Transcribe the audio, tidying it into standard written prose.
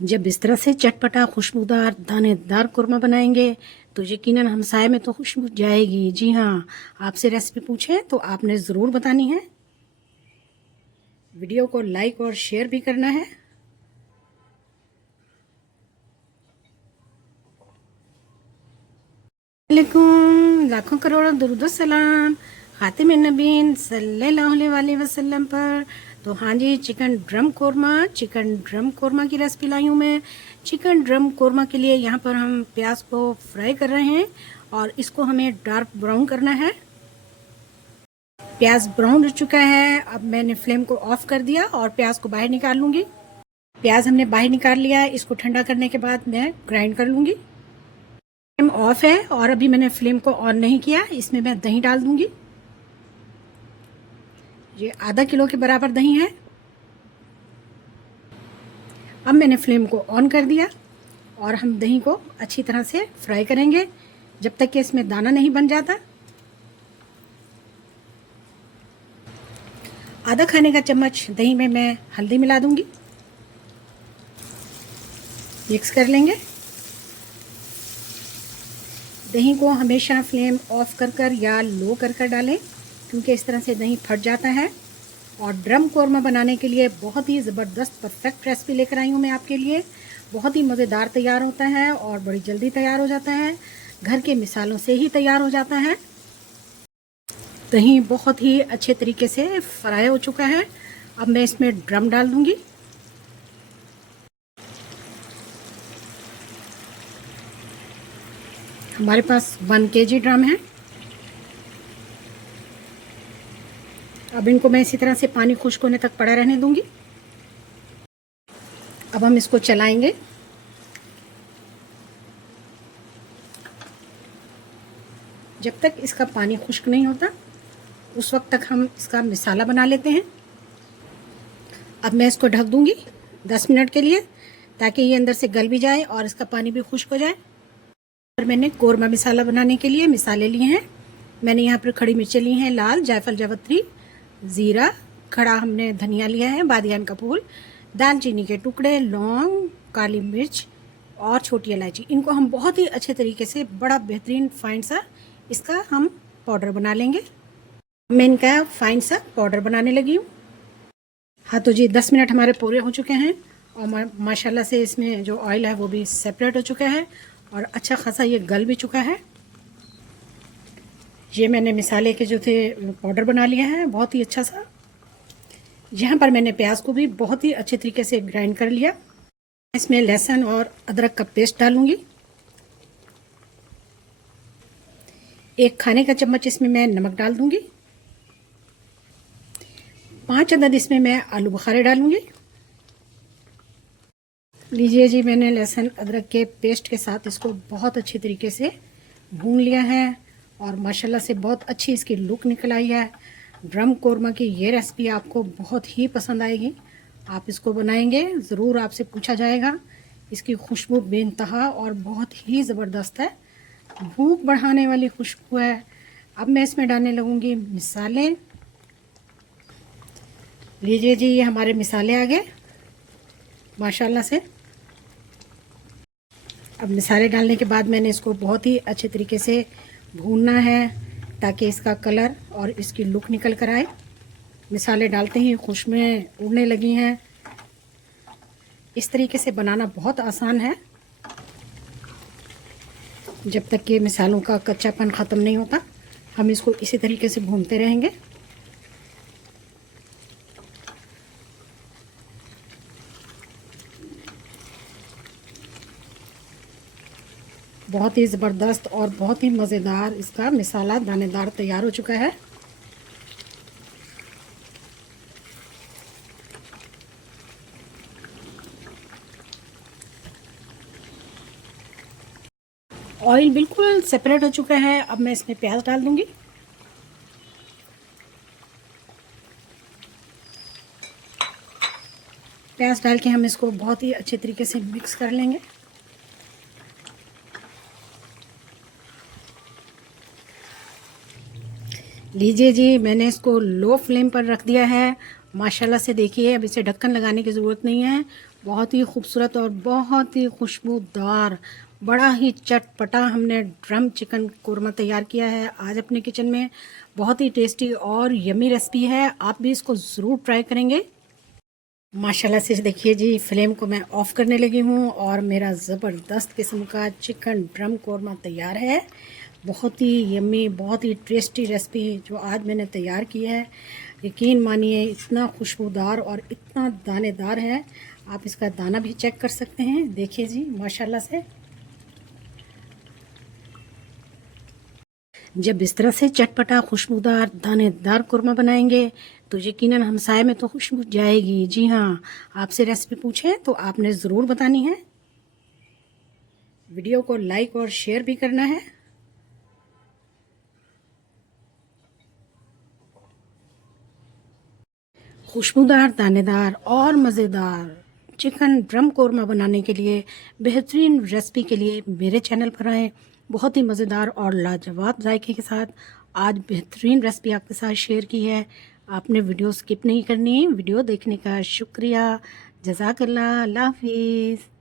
जब इस तरह से चटपटा खुशबूदार दानेदार कुरमा बनाएंगे तो यकीनन हमसाये में तो खुशबू जाएगी। जी हाँ, आपसे रेसिपी पूछें तो आपने ज़रूर बतानी है। वीडियो को लाइक और शेयर भी करना है। वालेकुम, लाखों करोड़ों दुरूद व सलाम खातिम नबीन सल्लल्लाहु अलैहि वसल्लम पर। तो हाँ जी, चिकन ड्रम कोरमा की रेसिपी लाई हूँ मैं। चिकन ड्रम कोरमा के लिए यहाँ पर हम प्याज को फ्राई कर रहे हैं और इसको हमें डार्क ब्राउन करना है। प्याज ब्राउन हो चुका है। अब मैंने फ्लेम को ऑफ कर दिया और प्याज को बाहर निकाल लूँगी। प्याज हमने बाहर निकाल लिया है। इसको ठंडा करने के बाद मैं ग्राइंड कर लूँगी। फ्लेम ऑफ है और अभी मैंने फ्लेम को ऑन नहीं किया। इसमें मैं दही डाल दूँगी। ये आधा किलो के बराबर दही है। अब मैंने फ्लेम को ऑन कर दिया और हम दही को अच्छी तरह से फ्राई करेंगे जब तक कि इसमें दाना नहीं बन जाता। आधा खाने का चम्मच दही में मैं हल्दी मिला दूंगी। मिक्स कर लेंगे। दही को हमेशा फ्लेम ऑफ कर या लो कर डालें, क्योंकि इस तरह से दही फट जाता है। और ड्रम कोरमा बनाने के लिए बहुत ही ज़बरदस्त परफेक्ट रेसिपी लेकर आई हूँ मैं आपके लिए। बहुत ही मज़ेदार तैयार होता है और बड़ी जल्दी तैयार हो जाता है। घर के मिसालों से ही तैयार हो जाता है। दही बहुत ही अच्छे तरीके से फ्राई हो चुका है। अब मैं इसमें ड्रम डाल दूंगी। हमारे पास 1 kg ड्रम है। अब इनको मैं इसी तरह से पानी खुश्क होने तक पड़ा रहने दूंगी। अब हम इसको चलाएंगे। जब तक इसका पानी खुश्क नहीं होता उस वक्त तक हम इसका मसाला बना लेते हैं। अब मैं इसको ढक दूंगी 10 मिनट के लिए, ताकि ये अंदर से गल भी जाए और इसका पानी भी खुश्क हो जाए। और मैंने कोरमा मसाला बनाने के लिए मसाले लिए हैं। मैंने यहाँ पर खड़ी मिर्चें ली हैं, लाल, जायफल, जावित्री, ज़ीरा, खड़ा हमने धनिया लिया है, बादियान का फूल, दालचीनी के टुकड़े, लौंग, काली मिर्च और छोटी इलायची। इनको हम बहुत ही अच्छे तरीके से बड़ा बेहतरीन फाइन सा इसका हम पाउडर बना लेंगे। मैं इनका फाइन सा पाउडर बनाने लगी हूँ। हाँ तो जी, 10 मिनट हमारे पूरे हो चुके हैं और माशाल्लाह से इसमें जो ऑयल है वो भी सेपरेट हो चुका है और अच्छा खासा ये गल भी चुका है। ये मैंने मिसाले के जो थे पाउडर बना लिया है बहुत ही अच्छा सा। यहाँ पर मैंने प्याज को भी बहुत ही अच्छे तरीके से ग्राइंड कर लिया। इसमें लहसुन और अदरक का पेस्ट डालूंगी। 1 खाने का चम्मच इसमें मैं नमक डाल दूंगी। 5 अदद इसमें मैं आलू बुखारे डालूंगी। लीजिए जी, मैंने लहसुन अदरक के पेस्ट के साथ इसको बहुत अच्छी तरीके से भून लिया है और माशाल्लाह से बहुत अच्छी इसकी लुक निकल आई है। ड्रम कोरमा की ये रेसिपी आपको बहुत ही पसंद आएगी। आप इसको बनाएंगे ज़रूर, आपसे पूछा जाएगा। इसकी खुशबू बेइंतहा और बहुत ही ज़बरदस्त है, भूख बढ़ाने वाली खुशबू है। अब मैं इसमें डालने लगूंगी मिसाले। लीजिए जी, ये हमारे मिसाले आ गए माशाल्लाह से। अब मिसाले डालने के बाद मैंने इसको बहुत ही अच्छे तरीके से भूनना है ताकि इसका कलर और इसकी लुक निकल कर आए। मिसाले डालते ही खुशबुएं उड़ने लगी हैं। इस तरीके से बनाना बहुत आसान है। जब तक कि मिसालों का कच्चापन ख़त्म नहीं होता हम इसको इसी तरीके से भूनते रहेंगे। बहुत ही ज़बरदस्त और बहुत ही मज़ेदार इसका मिसाला दानेदार तैयार हो चुका है। ऑयल बिल्कुल सेपरेट हो चुका है। अब मैं इसमें प्याज डाल दूंगी। प्याज डाल के हम इसको बहुत ही अच्छे तरीके से मिक्स कर लेंगे। लीजिए जी, मैंने इसको लो फ्लेम पर रख दिया है। माशाल्लाह से देखिए, अब इसे ढक्कन लगाने की ज़रूरत नहीं है। बहुत ही खूबसूरत और बहुत ही खुशबूदार, बड़ा ही चटपटा हमने ड्रम चिकन कोरमा तैयार किया है आज अपने किचन में। बहुत ही टेस्टी और यमी रेसिपी है, आप भी इसको ज़रूर ट्राई करेंगे। माशाल्लाह से देखिए जी, फ्लेम को मैं ऑफ़ करने लगी हूँ और मेरा ज़बरदस्त किस्म का चिकन ड्रम कोरमा तैयार है। बहुत ही यम्मी, बहुत ही टेस्टी रेसिपी जो आज मैंने तैयार की है। यकीन मानिए इतना खुशबूदार और इतना दानेदार है, आप इसका दाना भी चेक कर सकते हैं। देखिए जी माशाल्लाह से, जब इस तरह से चटपटा खुशबूदार दानेदार कोरमा बनाएंगे तो यकीनन हमसाये में तो खुशबू जाएगी। जी हाँ, आपसे रेसिपी पूछें तो आपने ज़रूर बतानी है। वीडियो को लाइक और शेयर भी करना है। खुशबूदार, दानेदार और मज़ेदार चिकन ड्रम कोरमा बनाने के लिए, बेहतरीन रेसिपी के लिए मेरे चैनल पर आएँ। बहुत ही मज़ेदार और लाजवाब जायके के साथ आज बेहतरीन रेसिपी आपके साथ शेयर की है। आपने वीडियो स्किप नहीं करनी। वीडियो देखने का शुक्रिया। जज़ाकल्लाह। अल्लाह हाफ़िज़।